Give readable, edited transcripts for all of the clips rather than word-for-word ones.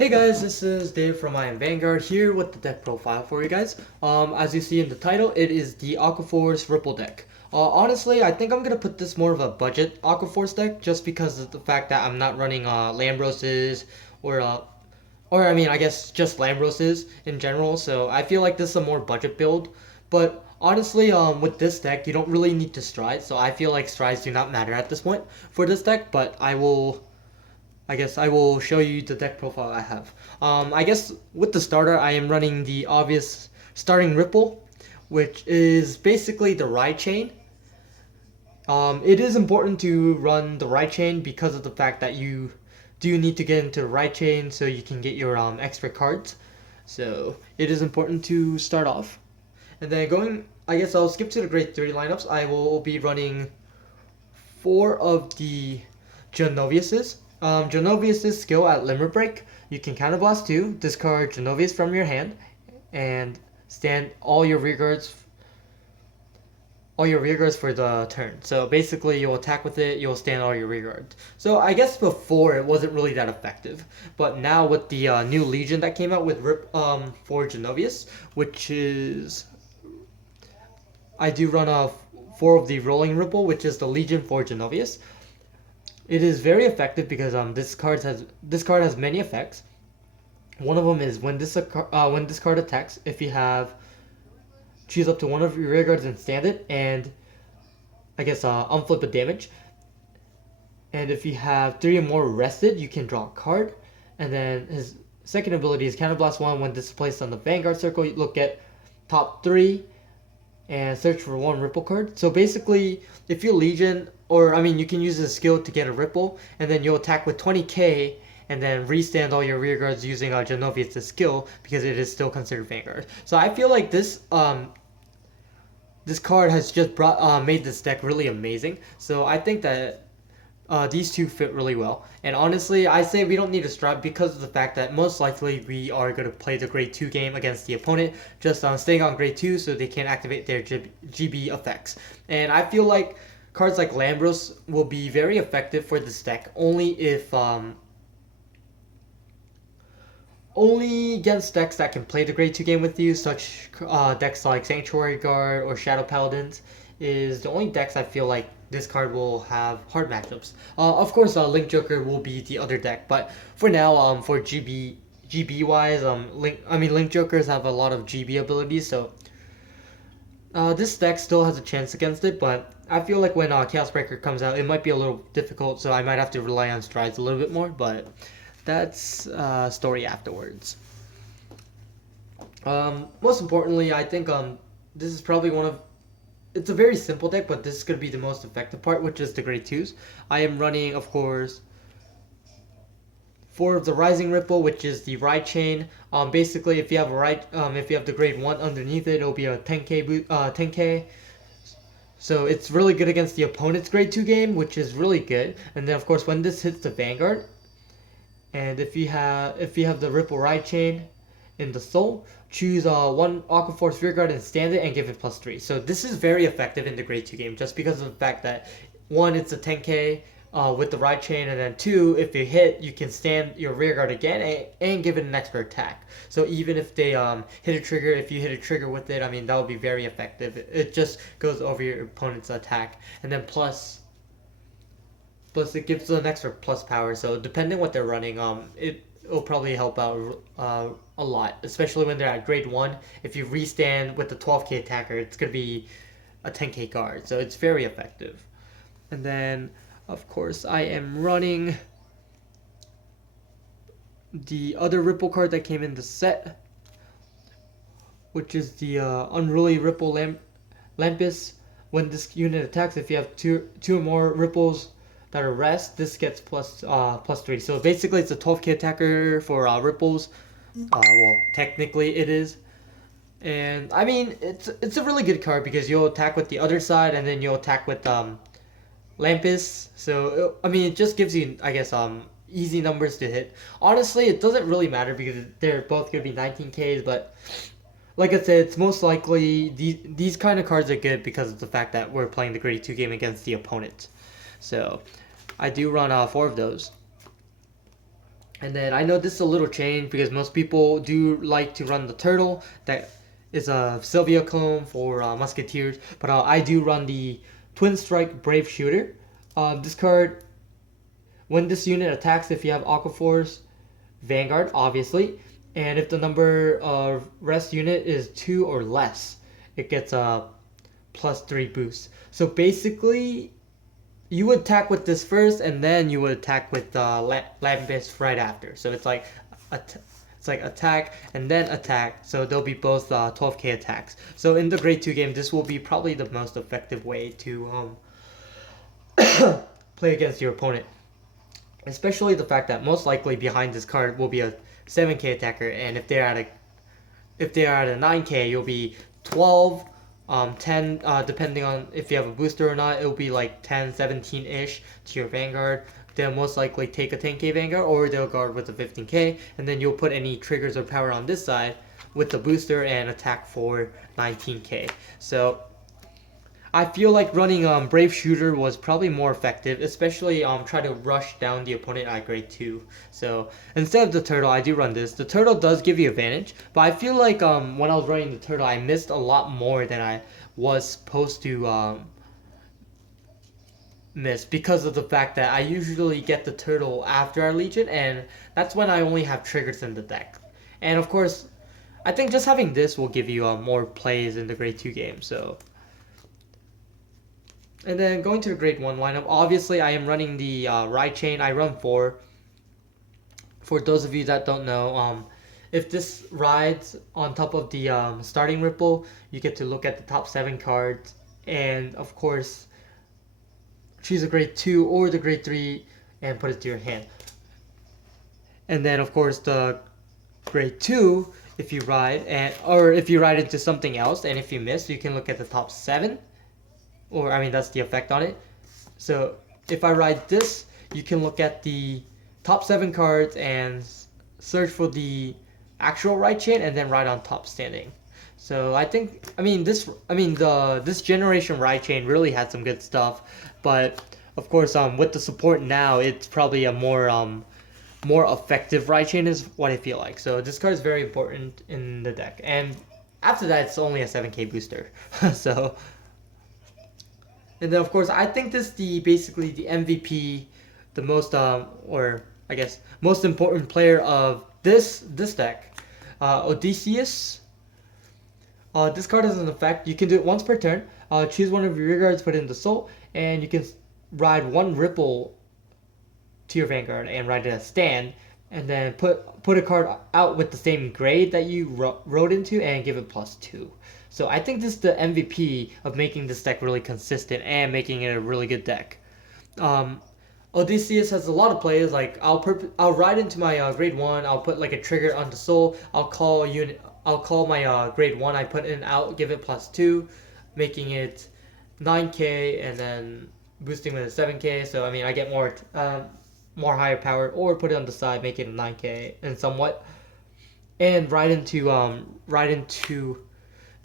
Hey guys, this is Dave from Vanguard here with the deck profile for you guys. As you see in the title, it is the Aqua Force Ripple deck. Honestly, I think I'm gonna put this more of a budget Aqua Force deck just because of the fact that I'm not running Lambroses or I mean, I guess just Lambroses in general. So I feel like this is a more budget build. But honestly, with this deck, you don't really need to stride. So I feel like strides do not matter at this point for this deck. But I guess I will show you the deck profile I have. I guess with the starter, I am running the obvious starting Ripple, which is basically the ride chain. It is important to run the ride chain because of the fact that you do need to get into the ride chain so you can get your extra cards. So it is important to start off. And then I guess I'll skip to the grade 3 lineups. I will be running 4 of the Genoviuses. Genovius' skill at Limit Break, you can Counterblast 2, discard Genovius from your hand, and stand all your rear guards for the turn. So basically you'll attack with it, you'll stand all your rear guards. So I guess before it wasn't really that effective, but now with the new Legion that came out with for Genovius, which is I do run 4 of the Rolling Ripple, which is the Legion for Genovius. It is very effective because this card has many effects. One of them is when this card attacks, if you have choose up to one of your rear guards and stand it, and I guess unflip a damage. And if you have 3 or more rested, you can draw a card. And then his second ability is Counterblast 1. When this is placed on the Vanguard circle, you look at top 3 and search for 1 Ripple card. So basically, if you Legion, or I mean, you can use this skill to get a Ripple, and then you'll attack with 20k, and then restand all your rear guards using Genovius' skill because it is still considered Vanguard. So I feel like this card has just made this deck really amazing. So I think that these two fit really well. And honestly, I say we don't need to stride because of the fact that most likely we are going to play the grade 2 game against the opponent, just staying on grade 2 so they can activate their GB effects. And I feel like cards like Lambros will be very effective for this deck only against decks that can play the grade 2 game with you, such decks like Sanctuary Guard or Shadow Paladins is the only decks I feel like this card will have hard matchups. Of course, Link Joker will be the other deck, but for now, for GB wise, Link Jokers have a lot of GB abilities, so this deck still has a chance against it. But I feel like when Chaos Breaker comes out, it might be a little difficult, so I might have to rely on strides a little bit more. But that's story afterwards. Most importantly, I think this is probably it's a very simple deck, but this is going to be the most effective part, which is the grade 2s. I am running, of course, 4 of the Rising Ripple, which is the ride chain. Basically, if you have the grade 1 underneath it, it'll be a 10k. So it's really good against the opponent's grade 2 game, which is really good. And then of course, when this hits the Vanguard, and if you have the Ripple ride chain in the soul, choose 1 Aqua Force rear guard and stand it and give it +3. So this is very effective in the grade 2 game just because of the fact that 1, it's a 10k with the ride chain, and then 2, if you hit, you can stand your rear guard again and give it an extra attack. So even if they hit a trigger, if you hit a trigger with it, I mean, that would be very effective. It just goes over your opponent's attack, and then plus it gives them an extra plus power. So depending what they're running, it'll probably help out a lot, especially when they're at grade 1. If you restand with the 12k attacker, it's going to be a 10k guard, so it's very effective. And then of course I am running the other Ripple card that came in the set, which is the Unruly Ripple Lampus. When this unit attacks, if you have two or more Ripples that are rest, this gets +3. So basically it's a 12k attacker for Ripples. Well, technically it is. And I mean, it's a really good card because you'll attack with the other side, and then you'll attack with Lampus. So I mean, it just gives you, I guess, easy numbers to hit. Honestly, it doesn't really matter because they're both gonna be 19Ks, but like I said, it's most likely these kind of cards are good because of the fact that we're playing the grade 2 game against the opponent. So I do run 4 of those. And then I know this is a little change because most people do like to run the turtle. That is a Sylvia clone for Musketeers, but I do run the Twin Strike Brave Shooter. This card, when this unit attacks, if you have Aqua Force, Vanguard, obviously, and if the number of rest unit is 2 or less, it gets a +3 boost. So basically, you would attack with this first, and then you would attack with Lambist right after. So it's like it's like attack and then attack. So they'll be both 12k attacks. So in the Grade 2 game, this will be probably the most effective way to play against your opponent. Especially the fact that most likely behind this card will be a 7k attacker, and if they're at a 9k, you'll be 12, 10, depending on if you have a booster or not, it'll be like 10, 17-ish to your Vanguard. They'll most likely take a 10k Vanguard, or they'll guard with a 15k, and then you'll put any triggers or power on this side with the booster and attack for 19k. So I feel like running Brave Shooter was probably more effective, especially try to rush down the opponent at Grade 2. So instead of the turtle, I do run this. The turtle does give you advantage, but I feel like when I was running the turtle, I missed a lot more than I was supposed to miss because of the fact that I usually get the turtle after our Legion, and that's when I only have triggers in the deck. And of course, I think just having this will give you more plays in the Grade 2 game. So. And then going to the Grade 1 lineup, obviously I am running the ride chain. I run 4. For those of you that don't know, if this rides on top of the starting ripple, you get to look at the top 7 cards, and of course choose a Grade 2 or the Grade 3 and put it to your hand. And then of course the Grade 2, if you ride, or if you ride into something else, and if you miss, you can look at the top 7. Or, I mean, that's the effect on it. So, if I ride this, you can look at the top 7 cards and search for the actual right chain and then ride on top standing. So, this generation right chain really had some good stuff. But, of course, with the support now, it's probably a more effective right chain is what I feel like. So, this card is very important in the deck. And after that, it's only a 7k booster. So. And then of course I think this basically the MVP, the most or I guess most important player of this deck, Odysseus. This card has an effect. You can do it once per turn. Choose one of your rear guards, put it in the soul, and you can ride 1 ripple to your Vanguard and ride it as stand, and then put a card out with the same grade that you rode into and give it +2. So I think this is the MVP of making this deck really consistent and making it a really good deck. Odysseus has a lot of plays. Like I'll ride into my Grade 1. I'll put like a trigger on the soul. I'll call my Grade 1. I put in out, give it +2, making it 9k, and then boosting with a 7k. So I mean I get more higher power, or put it on the side, make it a 9k and somewhat, and ride into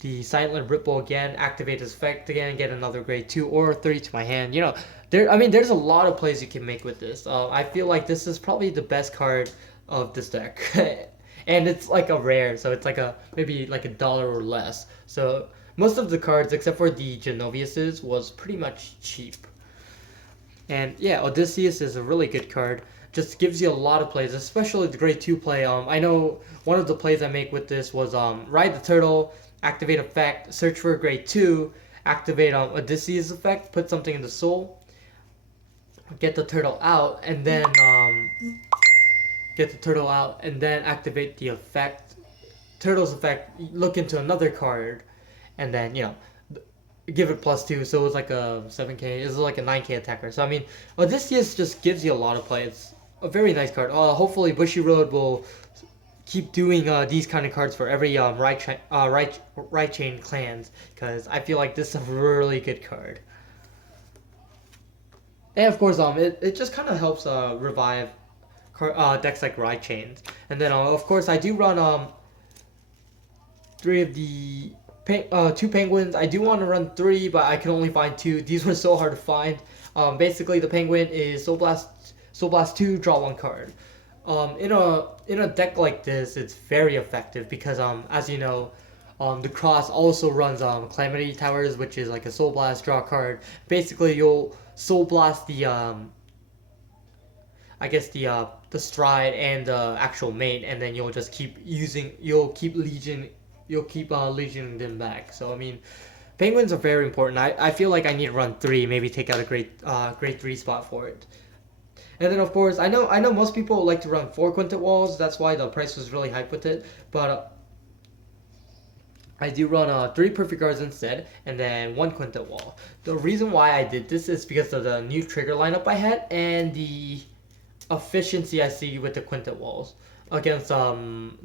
the Silent Ripple again, activate this effect again, get another Grade 2 or 3 to my hand. You know, there's a lot of plays you can make with this. I feel like this is probably the best card of this deck. And it's like a rare, so it's like maybe like $1 or less. So most of the cards, except for the Genovius's, was pretty much cheap. And yeah, Odysseus is a really good card. Just gives you a lot of plays, especially the Grade 2 play. I know one of the plays I make with this was ride the turtle, activate effect, search for a Grade 2, activate Odysseus effect, put something in the soul, get the turtle out, and then activate the effect, turtle's effect, look into another card, and then give it +2. So it was like a 7k. It was like a 9k attacker. So I mean, Odysseus just gives you a lot of play. It's a very nice card. Hopefully Bushiroad will keep doing these kind of cards for every right chain clans, because I feel like this is a really good card. And of course it just kind of helps revive decks like right chains. And then of course I do run 3 of the 2 penguins. I do want to run 3, but I can only find 2. These were so hard to find. Basically the penguin is Soul Blast 2, draw 1 card. In a deck like this, it's very effective because as you know, the cross also runs Calamity Towers, which is like a Soul Blast draw card. Basically, you'll Soul Blast the I guess the stride and the actual mate, and then you'll just keep using you'll keep legioning them back. So I mean, penguins are very important. I feel like I need to run three, maybe take out a great three spot for it. And then of course I know most people like to run four quintet walls. That's why the price was really hyped with it. But I do run three perfect guards instead, and then one quintet wall. The reason why I did this is because of the new trigger lineup I had and the efficiency I see with the quintet walls against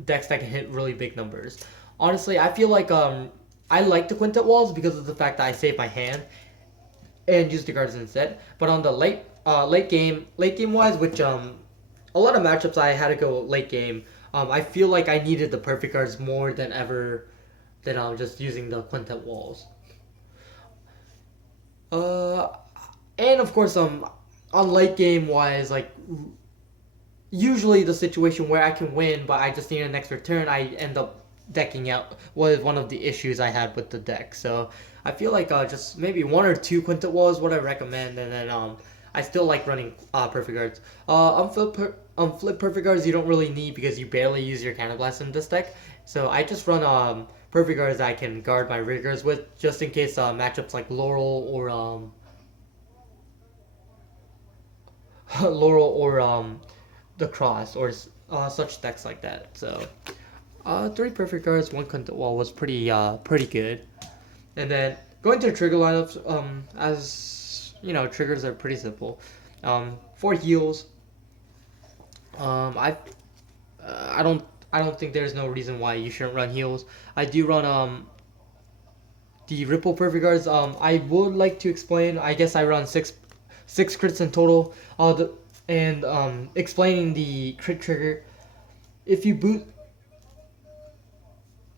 decks that can hit really big numbers. Honestly, I feel like I like the quintet walls because of the fact that I save my hand and use the guards instead. But on the late game wise, which a lot of matchups I had to go late game. I feel like I needed the perfect guards more than ever than just using the quintet walls. Uh, and of course on late game wise, like usually the situation where I can win, but I just need an extra turn, I end up decking out was one of the issues I had with the deck. So I feel like just maybe one or two quintet walls is what I recommend, and then I still like running perfect guards. Flip perfect guards you don't really need because you barely use your cannon blast in this deck. So I just run perfect guards that I can guard my riggers with, just in case matchups like Laurel or Laurel or the cross or such decks like that. So three perfect guards, one quintet wall was pretty good. And then going to the trigger lineups, as you know, triggers are pretty simple. For heals, I I don't I don't think there's no reason why you shouldn't run heals. I do run the Ripple perfect guards. I would like to explain. I guess I run six crits in total. And explaining the crit trigger. If you boot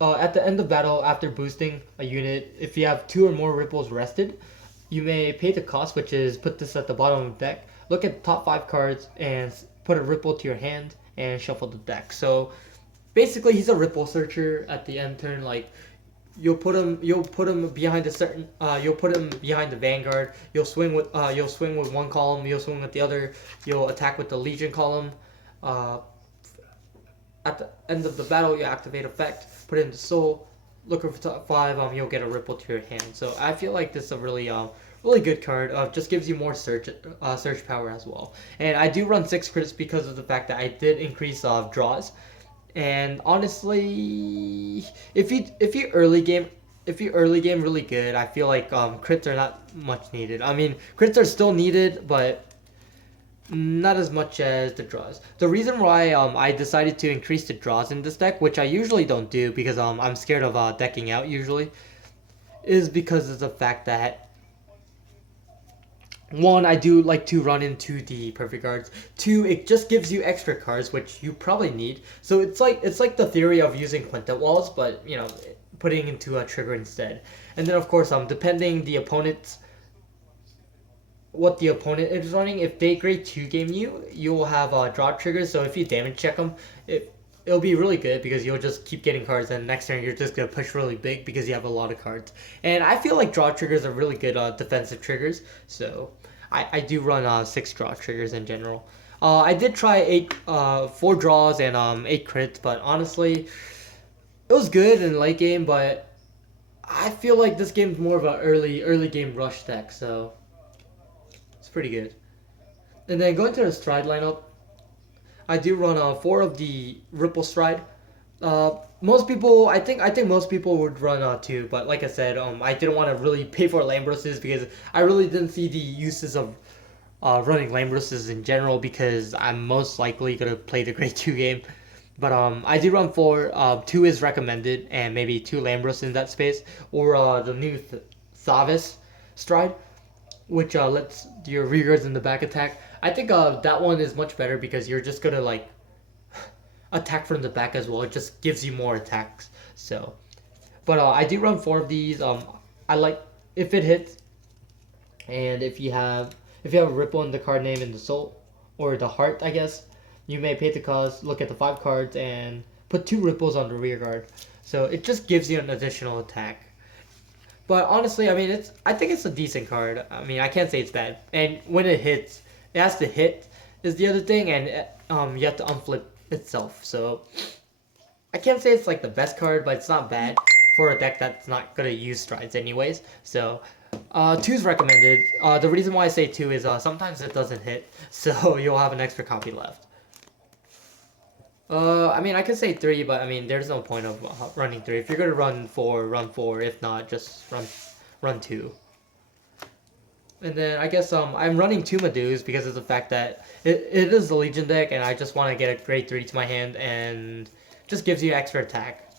at the end of battle after boosting a unit, if you have two or more ripples rested, you may pay the cost, which is put this at the bottom of the deck. Look at the top 5 cards and put a ripple to your hand and shuffle the deck. So basically, he's a ripple searcher at the end turn. Like you'll put him behind a certain you'll put him behind the Vanguard. You'll swing with one column. You'll swing with the other. You'll attack with the Legion column. Uh, at the end of the battle, you activate effect, put it into soul, look for top 5, you'll get a ripple to your hand. So I feel like this is a really good card. Just gives you more search power as well. And I do run 6 crits because of the fact that I did increase draws. And honestly, if you early game really good, I feel like crits are not much needed. I mean, crits are still needed, but not as much as the draws. The reason why I decided to increase the draws in this deck, which I usually don't do because I'm scared of decking out usually, is because of the fact that one, I do like to run into the perfect cards. Two, it just gives you extra cards, which you probably need. So it's like the theory of using quintet walls, but you know, putting into a trigger instead. And then of course, depending what the opponent is running, if they grade 2 game you, you'll have draw triggers. So if you damage check them, it'll be really good because you'll just keep getting cards, and next turn you're just gonna push really big because you have a lot of cards. And I feel like draw triggers are really good defensive triggers. So I do run 6 draw triggers in general. I did try 4 draws and 8 crits, but honestly, it was good in late game. But I feel like this game's more of an early game rush deck, so it's pretty good. And then going to the stride lineup, I do run 4 of the Ripple stride. Most people, I think most people would run 2, but like I said, I didn't want to really pay for Lambroses because I really didn't see the uses of running Lambroses in general because I'm most likely gonna play the grade 2 game. But I do run 4. 2 is recommended, and maybe 2 Lambros in that space, or the new Thavis stride, which lets your rearguards in the back attack. I think that one is much better because you're just gonna like attack from the back as well. It just gives you more attacks. So, but I do run 4 of these. I like if it hits, and if you have a ripple in the card name in the soul or the heart, I guess, you may pay the cost, look at the 5 cards, and put 2 ripples on the rear guard. So it just gives you an additional attack. But honestly, I mean, I think it's a decent card. I mean, I can't say it's bad. And when it hits, it has to hit is the other thing, and you have to unflip itself. So I can't say it's like the best card, but it's not bad for a deck that's not gonna use strides anyways. So 2 is recommended. The reason why I say 2 is sometimes it doesn't hit, so you'll have an extra copy left. I mean, I could say 3, but I mean, there's no point of running 3. If you're gonna run 4, run 4. If not, just run 2. And then I guess I'm running 2 Madus because of the fact that it is a Legion deck, and I just want to get a grade 3 to my hand, and just gives you extra attack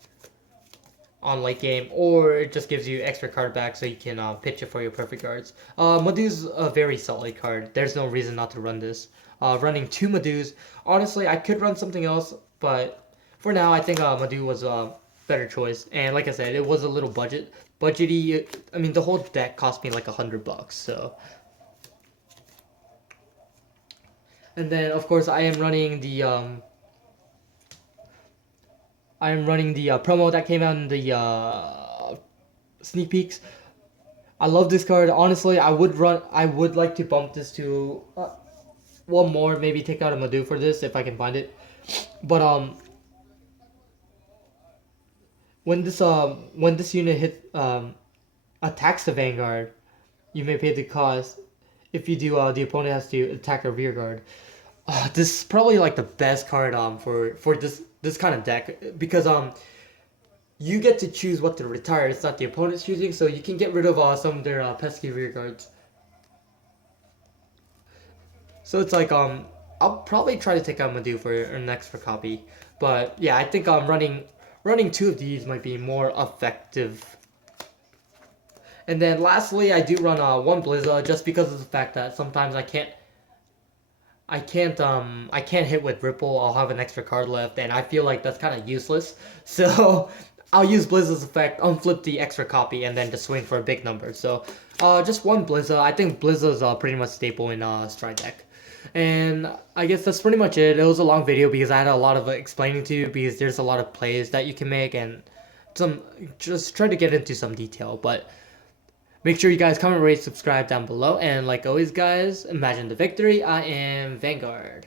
on late game, or it just gives you extra card back so you can pitch it for your perfect cards. Madu's a very solid card. There's no reason not to run this. Running 2 Madus. Honestly, I could run something else, but for now, I think Madu was a better choice. And like I said, it was a little budgety. I mean, the whole deck cost me like $100, so. And then, of course, I am running the promo that came out in the sneak peeks. I love this card. Honestly, I would like to bump this to one more, maybe take out a Madu for this if I can find it. But when this unit attacks the Vanguard, you may pay the cost. If you do, the opponent has to attack a rear guard. This is probably like the best card for this kind of deck, because you get to choose what to retire. It's not the opponent's choosing, so you can get rid of some of their pesky rear guards. So it's like I'll probably try to take out Madu for an extra copy, but yeah, I think running 2 of these might be more effective. And then lastly, I do run 1 Blizza just because of the fact that sometimes I can't hit with Ripple. I'll have an extra card left, and I feel like that's kind of useless. So I'll use Blizza's effect, unflip the extra copy, and then just swing for a big number. So just 1 Blizza. I think Blizza's pretty much staple in Stride deck. And I guess that's pretty much it. It was a long video because I had a lot of explaining to you, because there's a lot of plays that you can make, and just try to get into some detail. But make sure you guys comment, rate, subscribe down below, and like always guys, imagine the victory. I am Vanguard.